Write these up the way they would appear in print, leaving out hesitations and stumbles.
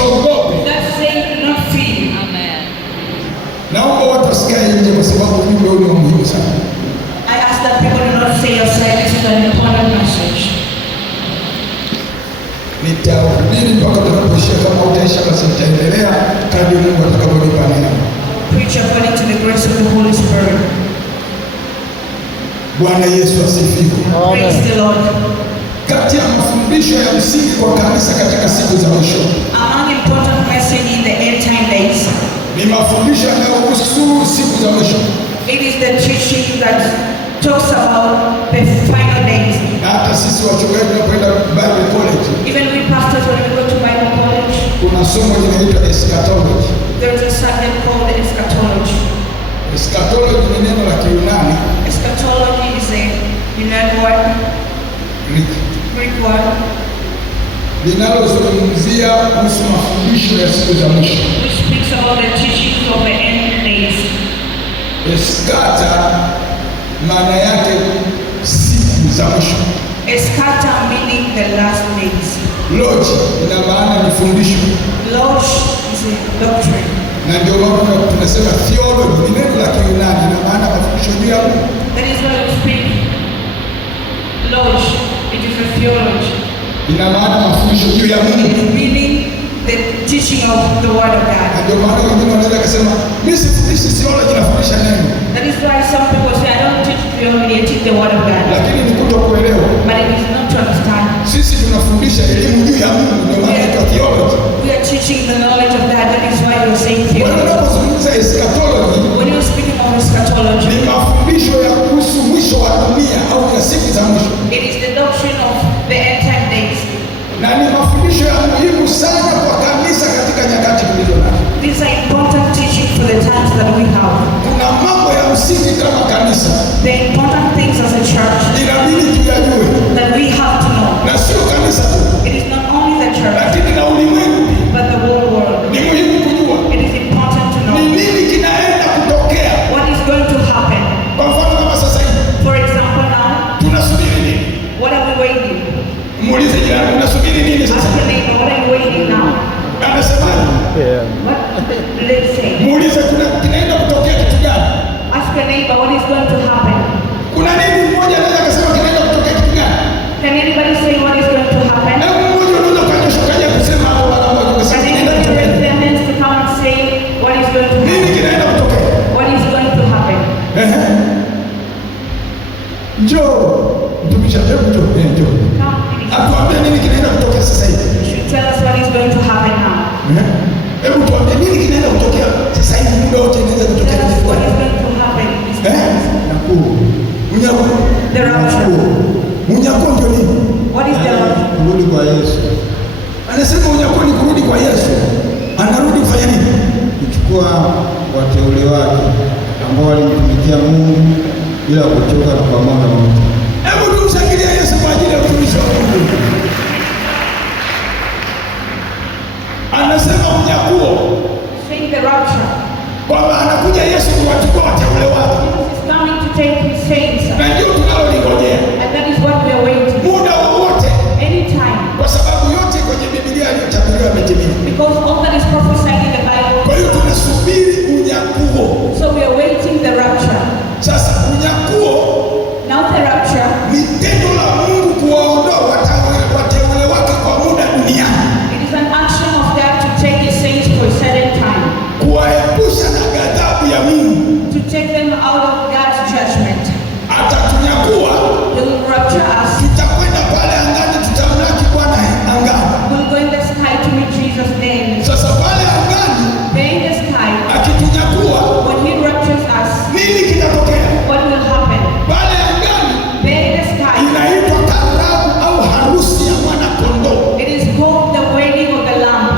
usiogope. That say not fear. Amen. Naomba watu wasikae nje kwa sababu ujumbe huu ni muhimu sana. I ask that people do not say your silence is an important message. Nitahubiri mpaka tutakapoishia. Kama utaisha basi nitaendelea kadri Mungu atakaponipa neema. Preach according to the grace of the Holy Spirit. Bwana Yesu asifiwe. Praise the Lord. Kati ya mafundisho ya msingi kwa kanisa katika siku za mwisho, Among important message in the end time days, ni mafundisho yanayohusu siku za mwisho. it is the teaching that talks about the final days. Na hata sisi wachungaji tunapoenda Bible College, Even we pastors, when we go to Bible college, kuna somo linaitwa eschatology. there is a subject called eschatology. Eschatology ni neno la Kiyunani, Eschatology is a Greek word linalozungumzia kuhusu mafundisho ya siku za mwisho. which speaks about the teachings of the end days. Eschata maana yake siku za mwisho. Eschata meaning the last days. Logi ina maana ni fundisho, Lodge is a doctrine. na ndio maana tunasema theology ni neno la Kiyunani, ina maana mafundisho juu ya Mungu. That is why we speak Lodge. It is a theology. Ina maana mafundisho juu ya It Mungu. is meaning the teaching of the Word of Na God. ndio maana wengine wanaweza kusema mimi sifundishi theology, nafundisha neno, That is why some people say, I don't teach theology, I teach the Word of God. lakini ni kutokuelewa. But it is not to understand. Sisi tunafundisha elimu juu ya Mungu, ndio maana inaitwa theology. We are teaching the knowledge of God. That is why we are saying Kwa hiyo theology. unapozungumza eschatology, When you're speaking of eschatology, ni mafundisho ya kuhusu mwisho wa dunia au ya siku za mwisho, it is the doctrine of the end time days. na ni mafundisho ya muhimu sana kwa kanisa katika nyakati tulizo nazo. These are important teaching for the times that we have. Kuna mambo ya msingi kama kanisa The important things as a church inabidi tuyajue, that we have to know. na sio kanisa tu, It is not only the church, lakini na ulimwengu pia. but the whole world. Ni muhimu kujua It is important to ni know nini kinaenda kutokea. what is going to happen. Kwa mfano kama sasa hivi For example, now, tunasubiri nini? what are we waiting? Muulize jirani, unasubiri nini Ask sasa? your neighbor, what are you waiting now? Anasemaje? What do they say? Muulize kinaenda kutokea kitu gani? Ask your neighbor, what is going to happen? Kuna nini? Mmoja anaweza akasema kinaenda kutokea kitu gani? Can anybody say what is going to happen? Hebu mmoja unaweza ukanyosha ukaja kusema hapo mara moja ukasema Can kinaenda anybody kutokea raise their hands to come and say what is going to nini? happen? Kinaenda kutokea What is going to happen? ehe, njoo mtumishi, hebu njoo, njoo Come, please. atuambie nini kinaenda kutokea sasa hivi. You should tell us what is going to happen now. Hebu tuambie nini kinaenda kutokea sasa hivi, muda wote inaweza kutokea Tell us kitu what is gani? going to happen in these times. Unyakuo. The rapture. Unyakuo ndio nini? What is the rapture? kurudi kwa Yesu, Anasema unyakuo ni kurudi kwa Yesu. Anarudi kufanya nini? kuchukua wateule wake ambao walimtumikia Mungu bila kuchoka na kwa mwaka wote. Hebu tumshangilie Yesu kwa ajili ya utumishi wa Mungu. Anasema unyakuo Saying the rapture. kwamba anakuja Yesu kuwachukua wateule wake, Jesus is coming to take his saints. na ndio tunalolingojea And that is what we are waiting. muda wowote, Anytime. kwa sababu yote kwenye Biblia aliyotabiriwa yametimia. Because all that is prophesied in the Bible. Kwa hiyo tunasubiri unyakuo. So we are waiting the rapture. Sasa unyakuo Now the rapture ni tendo la Mungu kuwaondoa wateule wake kwa muda duniani, it is an action of God to take his saints for a certain time. kuwaepusha na ghadhabu ya Mungu. To take them out of God's judgment. Atatunyakuwa, He will rapture us. tutakwenda pale angani, tutamlaki Bwana angani. We'll go in the sky to meet Jesus then. Sasa pale angani There in the sky, akitunyakuwa, when he raptures us, nini kitatokea? what will happen? Pale angani There in the sky, inaitwa karamu au harusi ya mwana kondoo. it is called the wedding of the Lamb.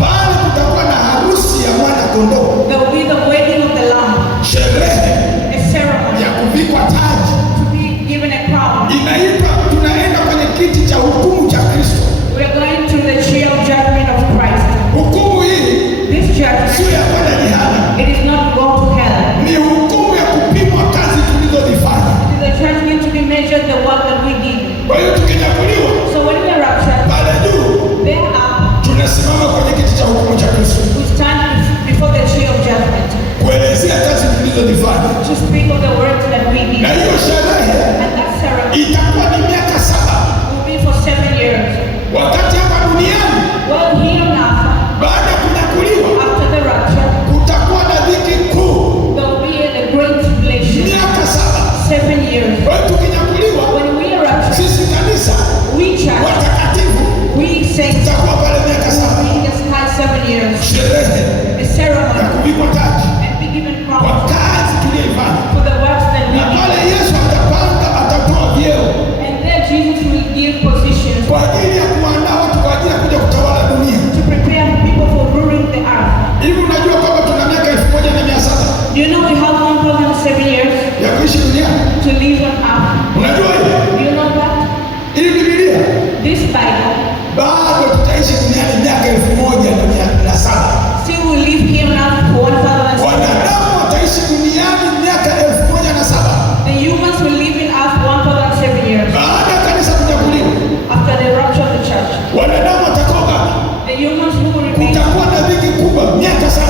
Pale kutakuwa na harusi ya mwana kondoo, There will be the wedding of the Lamb. sherehe A ceremony ya kuvikwa taji. to be given a crown. Inaitwa, tunaenda kwenye kiti cha hukumu cha Kristo. We are going to the chair of judgment of Christ. Hukumu hii This sio judgment, ya kwenda jehanamu, it is not go to hell. ni hukumu ya kupimwa kazi tulizozifanya. It is a judgment to be measured the work that we did. Kwa hiyo tukinyakuliwa So when we are raptured, pale juu, there up, tunasimama kwenye kiti cha tulizozifanya. to speak of the words that we did. Na hiyo sherehe And that ceremony itakuwa ni miaka 7 will be for 7 years. wakati hapa duniani. Well, here on earth, Baada ya kunyakuliwa after the rapture, kutakuwa na dhiki kuu, there will be a great tribulation. miaka 7. 7 years. Kwa hiyo tukinyakuliwa When we are raptured, sisi kanisa we church, watakatifu we saints, tutakuwa pale miaka will 7. be in the sky 7 years. Sherehe A ya ceremony kuvikwa taji and be given kwa crown kazi tuliyoifanya, for the works that we na did. pale Yesu atapanda, atatoa vyeo And there Jesus will give positions kwa ajili ya kuandaa watu kwa ajili ya kuja kutawala dunia. to prepare people for ruling the earth. Hivi unajua kwamba tuna miaka 1700 Do you know we have 1,007 years ya kuishi duniani? to live on earth? Unajua hiyo? Do you know that? Hii Biblia This Bible bado tutaishi duniani miaka 1700. still will live here on earth for 1,007 years. Wanadamu wataishi duniani miaka 1700 The humans will live in earth 1,007 years. baada ya kanisa kunyakuliwa. After the rapture of the church, Wanadamu watakoga, the humans who will remain, kutakuwa na dhiki kubwa miaka 7.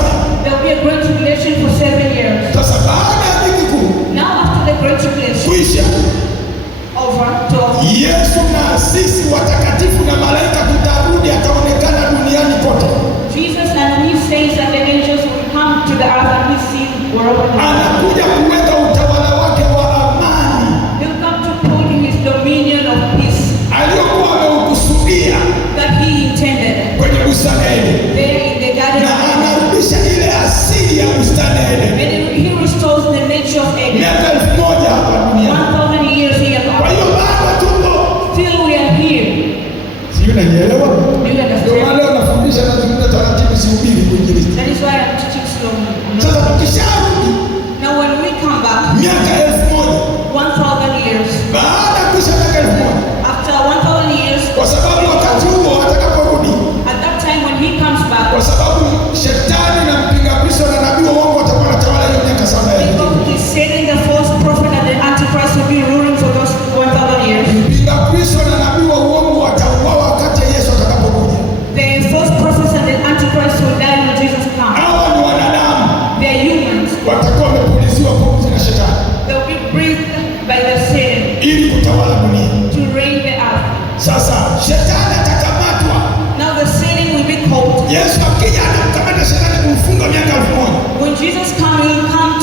there will be a great tribulation for 7 years. Sasa baada ya dhiki kuu Now after the great tribulation kuisha, over, to Yesu na sisi watakatifu na malaika tutarudi, ataonekana duniani kote. Jesus and we saints and the angels will come to the earth and we see wherever they are. Anakuja kuweka utawala wake wa amani He'll come to put his dominion of peace aliyokuwa ameukusudia that he intended kwenye bustani ya Edeni, there in the garden na of Eden. anarudisha ile asili ya bustani ya Edeni And he restores the nature of Eden. miaka 1000 hapa duniani. 1,000 years here. Kwa hiyo bado tuko, Still we are here. sijui unanielewa? Do you Ndio understand? maana leo nafundisha, nazungumza taratibu, sihubiri kuinjilisti. That is why I'm teaching slowly. Sasa tukisharudi Now when we come back, miaka 1000 1,000 years, baada ya kuisha miaka 1000, after 1,000 years, kwa sababu wakati huo atakaporudi, at that time when he comes back, kwa sababu shetani na mpinga Kristo na nabii wa uongo watakuwa wanatawala hiyo miaka 7 ya Edeni. because he's Satan, the false prophet and the Antichrist will be ruling for those 1,000 years. Mpinga Kristo na nabii wa uongo watauawa wakati Yesu atakapokuja. The false prophets and the Antichrist will die when Jesus comes. Hawa ni wanadamu They are humans. watakuwa wamepuliziwa pumzi na shetani They will be breathed by the Satan ili kutawala dunia. to reign the earth. Sasa shetani atakamatwa. Now the Satan will be called. Yesu akija anamkamata shetani kumfunga miaka 1000, When Jesus comes, he will come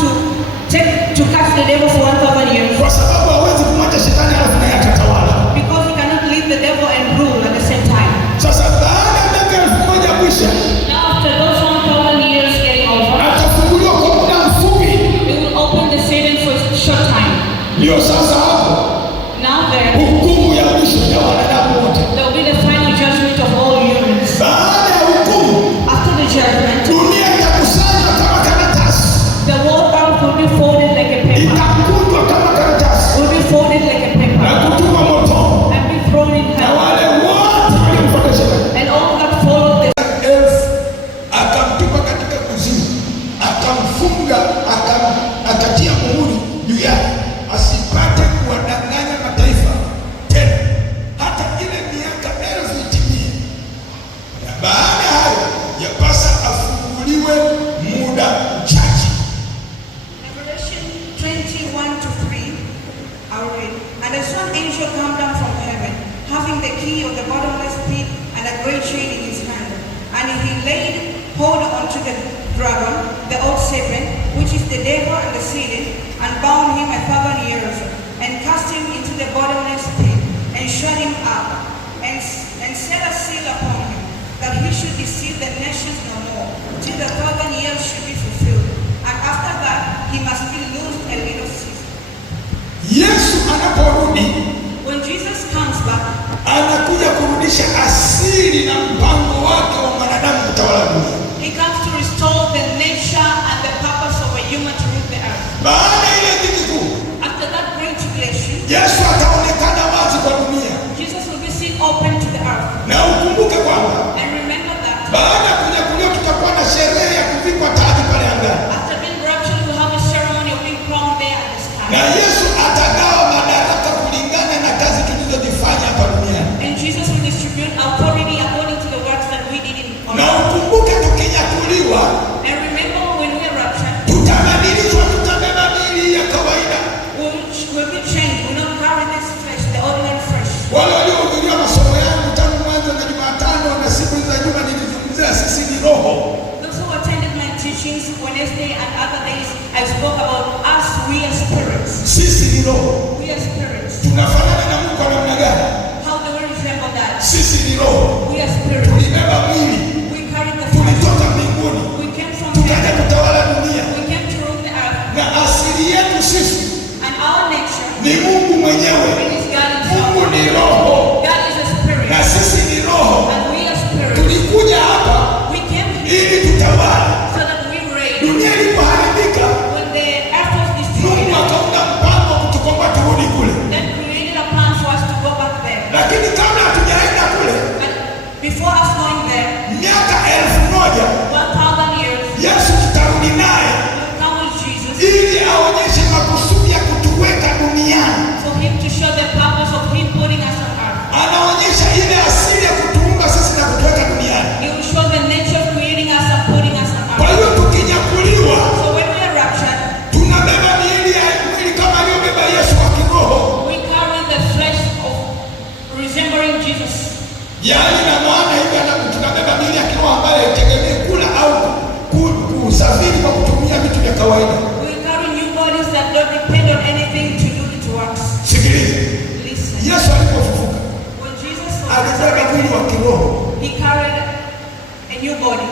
to catch the devil for 1,000 years. kwa sababu hawezi kumwacha shetani alafu naye akatawala. Because he cannot leave the devil and rule at the same time. Sasa baada ya miaka 1000 kuisha, Now after those 1,000 years getting over, atafunguliwa kwa muda mfupi. we will open the Satan for a short time. Ndio sasa hapo Now there hukumu ya mwisho ya wanadamu wote. will be the final judgment of all humans. Baada ya hukumu, After the judgment, dunia itakusanywa kama karatasi, the whole earth will be folded like a paper. itakunjwa kama karatasi Will be folded like a na paper kutupwa moto, and be thrown in na hell. wale wote waliomfuata shetani And all that followed the elfu akamtupa katika kuzimu, akamfunga, akatia muhuri juu yake, asipate kuwadanganya mataifa tena, hata ile miaka 1000 itimie. Na baada ya hayo yapasa afunguliwe muda mchache. Revelation 21:3, I'll read. And I saw an angel come down from heaven, having the key of the bottomless pit and a great chain in his hand. And he laid hold onto the dragon, the old serpent, which is the devil and the Satan, and bound him 1,000 years, and cast him into the bottomless pit, and shut him up, and set a seal upon him, that he should deceive the nations no more, till the 1,000 years should be fulfilled. And after that, he must be loosed a little season. Yesu anaporudi When Jesus comes back, anakuja kurudisha asili na mpango wake wa mwanadamu kutawala dunia. he comes to restore the nature and the purpose of a human to rule the earth. Baada ya ile dhiki kuu, After that great tribulation, Yesu ataonekana wazi kwa dunia. Jesus will be seen open to the earth. Na ukumbuke kwamba And remember that baada ya kunyakuliwa tutakuwa na sherehe ya kuvikwa taji pale angani, after being raptured, we'll have a ceremony of being crowned there at the na sky. Yesu atagawa madaraka kulingana na kazi tulizozifanya hapa duniani. And Jesus will distribute authority according to the works teachings, Wednesday and other days, I spoke about us, we are spirits. Sisi ni roho. We are spirits. Tunafanana na Mungu kwa namna gani? How do we resemble that? Sisi ni roho. We are spirits. Tulibeba mwili. We carry the Tulitoka mbinguni. We came from Tukaja heaven. kutawala dunia. We came to rule the earth. Na asili yetu sisi And our nature ni Mungu mwenyewe. is God Mungu himself. ni roho. God is a spirit. Na sisi ni roho. And we are spirits. Tulikuja hapa We came here ili tutawala. so that we reign. Dunia ilipoharibika, When the earth was destroyed, Mungu akaunda mpango wa kutukomboa turudi kule. then created a plan for us to go back there. Lakini kabla hatujaenda kule, And before us going there, miaka 1000 1,000 years, Yesu tutarudi naye we'll come with Jesus ili aonyeshe makusudi ya kutuweka duniani. for him to show the purpose of him putting us on earth. Anaonyesha ile asili ya kutuumba sisi na kutuweka duniani. He will show the nature of creating us and putting us on Kwa earth. hiyo tukinyakuliwa, So when we are raptured, tunabeba mwili kama aliyobeba Yesu wa kiroho. we carry the flesh of resembling Jesus. Yaani na maana hivi tunabeba mwili ya kiroho ambayo haitegemei kula au kusafiri kwa kutumia vitu vya kawaida. We carry new bodies that don't depend on anything to do it works. Sikiliza. Listen. Yesu alipofufuka, When Jesus was alibeba mwili wa resurrected, kiroho. he carried a new body.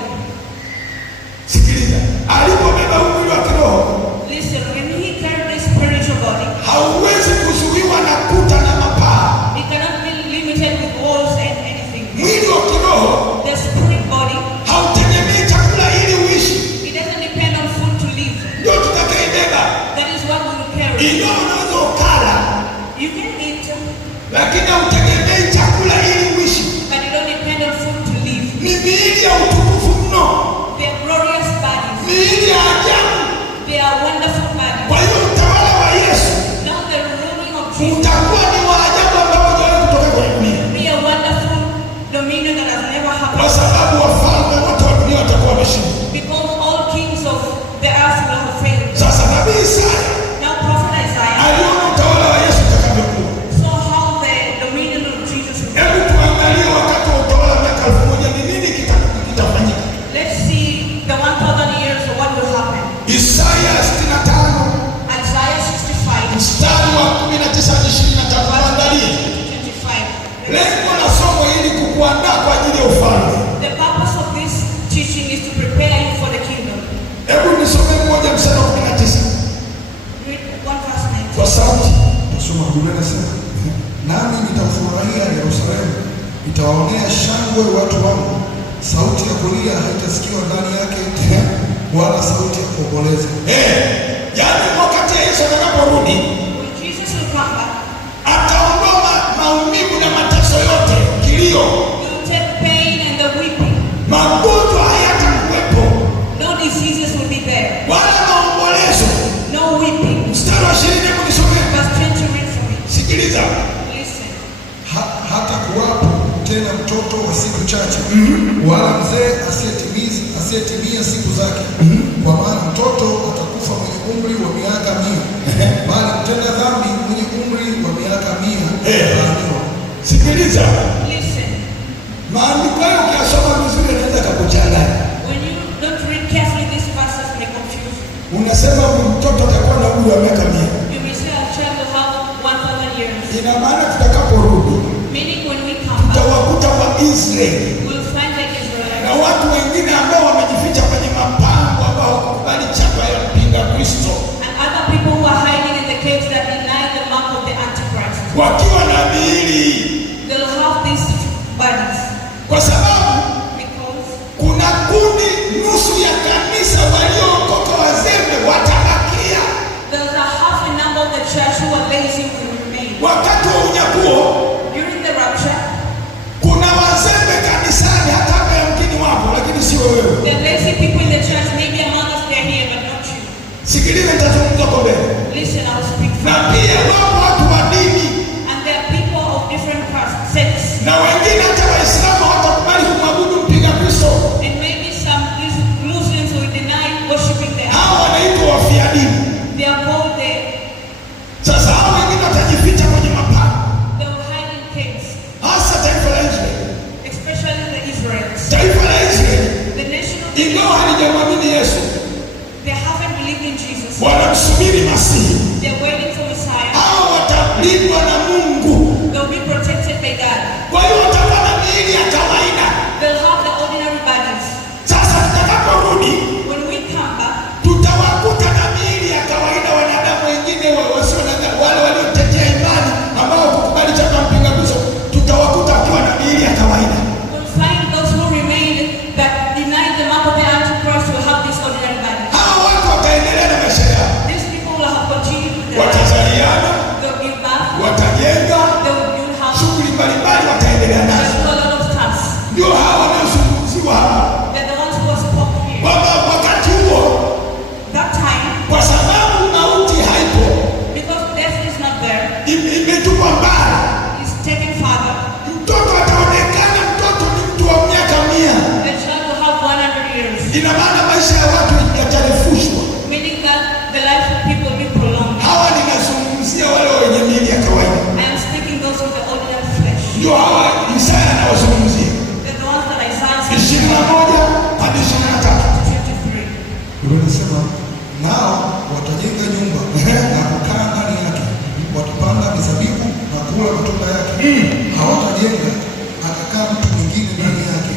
Sikiliza. Alipobeba mwili wa kiroho, Listen, when he carried this spiritual body, hauwezi kuzuiwa na kuta na mapaa. it cannot be limited with walls and anything. Mwili wa kiroho The spirit body, hautegemei chakula ili uishi. it doesn't depend on food to live. Ndio tutakaibeba. That is what we will carry. Ingawa unaweza ukala, You can eat, lakini hautegemei chakula ili uishi. but you don't depend on food to live. Ni miili ya utukufu mno, They are glorious bodies. miili ya ajabu. They are wonderful bodies. Kwa hiyo utawala wa Yesu Now the ruling of Jesus utakuwa ni wa ajabu ambao hajawahi kutoka kwenye dunia, will be a wonderful dominion that has never kwa happened. sababu wafalme wote wa dunia watakuwa wameshinda. Because all kings of the earth will have failed. Sasa nabii Isaya Now prophet Isaiah aliona utawala wa Yesu utakavyokuwa. saw how the dominion of Jesus will be. Hebu tuangalie wakati wa utawala wa miaka 1000 ni nini kitafanyika. Let's see the 1,000 years of what will happen. Isaya 65 Isaiah 65, mstari wa 19 hadi 23. Angalie 25. lengo la somo hili kukuandaa kwa ajili ya ufalme. The purpose of this teaching is to prepare you for the kingdom. Hebu nisome mmoja mstari wa 19 Read 1 verse 19. kwa sauti. Tasoma Biblia inasema, nami nitafurahia Yerusalemu, nitawaonea shangwe watu wangu, sauti ya kulia haitasikiwa ndani yake tena, wala sauti ya kuomboleza. Yaani wakati Yesu atakaporudi, When Jesus will come back, ataondoa maumivu na mateso yote, kilio, he will take pain and the weeping. magonjwa hayatakuwepo, No diseases will be there. wala maombolezo. No weeping. Mstari wa 20, hebu nisomee. Verse 20, read for me. Sikiliza. Listen. hata kuwapo tena mtoto wa siku chache, wala mzee asiyetimia siku zake, kwa maana mtoto atakufa mwenye umri wa miaka 100, bali mtenda dhambi mwenye umri wa miaka 100 ataadhibiwa. Sikiliza. Listen. Maandiko hayo ukiyasoma vizuri yanaweza kukuchanganya. When you don't read carefully, these verses may confuse you. Unasema mtoto atakuwa na umri wa miaka 100. You may say a child will have 1,000 years. Ina maana tutakaporudi Meaning when we come back, tutawakuta wa Israeli we'll find the na Israelites watu wengine ambao wamejificha kwenye mapango ambao hawakubali chapa ya mpinga Kristo, and other people who are hiding in the caves that deny the mark of the Antichrist. wakiwa na miili, They'll have these bodies kwa sababu because kuna kundi nusu ya kanisa waliookoka wazembe watabakia. there's a half a number of the church who are lazy will remain. Wakati wa unyakuo During the rapture, kuna wazembe kanisani, hata hapa yamkini wapo, lakini sio wewe. the lazy people in the church, maybe among us they're here, but not you. Sikiliza, nitazungumza kwa mbele. Listen, I'll speak Na for you. pia wapo watu wa dini And there are people of different sects, na wengine hata Waislamu hawatakubali kumwabudu mpinga Kristo. and maybe some Muslims will deny worshiping the Hao wanaitwa wafia dini. They are called the, Sasa hao wengine watajificha kwenye mapango, they will hide in caves, hasa taifa la Israeli. especially the Israelites. Taifa la Israeli The nation of ingawa halijamwamini Yesu, Ndio hawa Isaya anawazungumzia 21 hadi 23. Biblia inasema nao watajenga nyumba na kukaa ndani yake, watapanda mizabibu na kula matunda yake. Hawatajenga akakaa mtu mwingine ndani yake,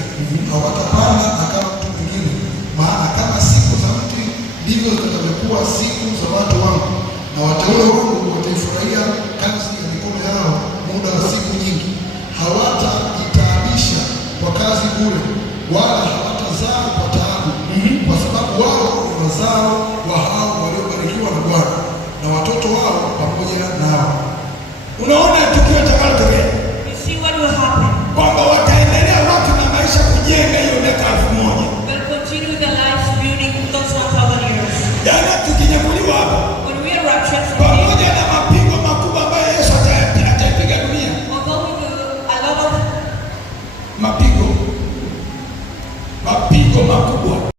hawatapanda akawa mtu mwingine. Maana kama siku za mti ndivyo zitakavyokuwa siku za watu wangu, na wateule wangu wataifurahia kazi ya mikono yao muda wa siku nyingi. Hawatajitaabisha kwa kazi bure, wala